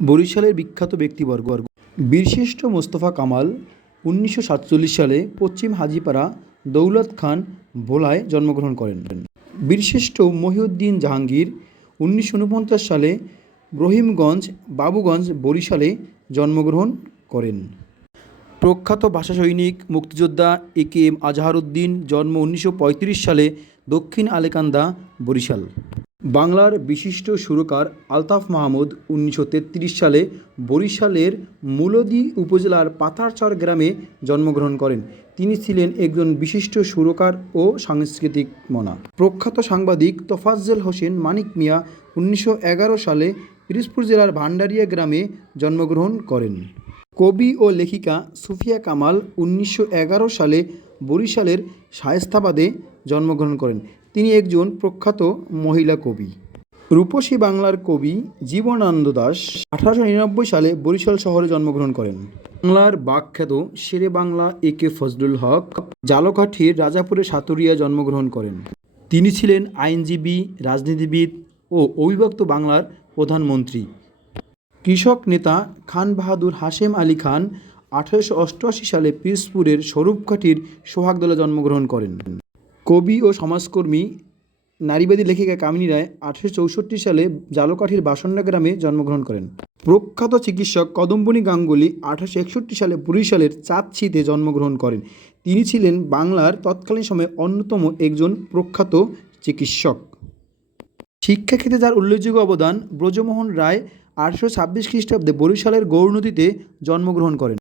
বরিশালের বিখ্যাত ব্যক্তিবর্গ। বীরশ্রেষ্ঠ মোস্তফা কামাল উনিশশো সাতচল্লিশ সালে পশ্চিম হাজিপাড়া দৌলত খান ভোলায় জন্মগ্রহণ করেন। বীরশ্রেষ্ঠ মহিউদ্দিন জাহাঙ্গীর উনিশশো উনপঞ্চাশ সালে রহিমগঞ্জ, বাবুগঞ্জ, বরিশালে জন্মগ্রহণ করেন। প্রখ্যাত ভাষা সৈনিক, মুক্তিযোদ্ধা এ কে এম আজহারউদ্দিন জন্ম উনিশশো পঁয়ত্রিশ সালে দক্ষিণ আলেকান্দা, বরিশাল। বাংলার বিশিষ্ট সুরকার আলতাফ মাহমুদ উনিশশো তেত্রিশ সালে বরিশালের মুলদি উপজেলার পাথারচর গ্রামে জন্মগ্রহণ করেন। তিনি ছিলেন একজন বিশিষ্ট সুরকার ও সাংস্কৃতিক মনা। প্রখ্যাত সাংবাদিক তোফাজ্জল হোসেন মানিক মিয়া উনিশশো এগারো সালে পিরোজপুর জেলার ভান্ডারিয়া গ্রামে জন্মগ্রহণ করেন। কবি ও লেখিকা সুফিয়া কামাল উনিশশো এগারো সালে বরিশালের শায়েস্তাবাদে জন্মগ্রহণ করেন। তিনি একজন প্রখ্যাত মহিলা কবি। রূপসী বাংলার কবি জীবনানন্দ দাস আঠারোশো নিরানব্বই সালে বরিশাল শহরে জন্মগ্রহণ করেন। বাংলার বাকখ্যাত শেরে বাংলা এ কে ফজলুল হক জালকাঠির রাজাপুরে সাতুরিয়া জন্মগ্রহণ করেন। তিনি ছিলেন আইনজীবী, রাজনীতিবিদ ও অবিভক্ত বাংলার প্রধানমন্ত্রী। কৃষক নেতা খান বাহাদুর হাশেম আলী খান আঠারোশো অষ্টআশি সালে পিরোজপুরের স্বরূপকাঠির সোহাগদলে জন্মগ্রহণ করেন। কবি ও সমাজকর্মী নারীবাদী লেখিকা কামিনী রায় আঠারোশো চৌষট্টি সালে জালকাঠির বাসন্ডা গ্রামে জন্মগ্রহণ করেন। প্রখ্যাত চিকিৎসক কদম্বনী গাঙ্গুলি আঠারোশো একষট্টি সালে বরিশালের চাঁদছিতে জন্মগ্রহণ করেন। তিনি ছিলেন বাংলার তৎকালীন সময়ে অন্যতম একজন প্রখ্যাত চিকিৎসক। শিক্ষাক্ষেত্রে যার উল্লেখযোগ্য অবদান, ব্রজমোহন রায় আঠারোশো ছাব্বিশ খ্রিস্টাব্দে বরিশালের গৌরনদীতে জন্মগ্রহণ করেন।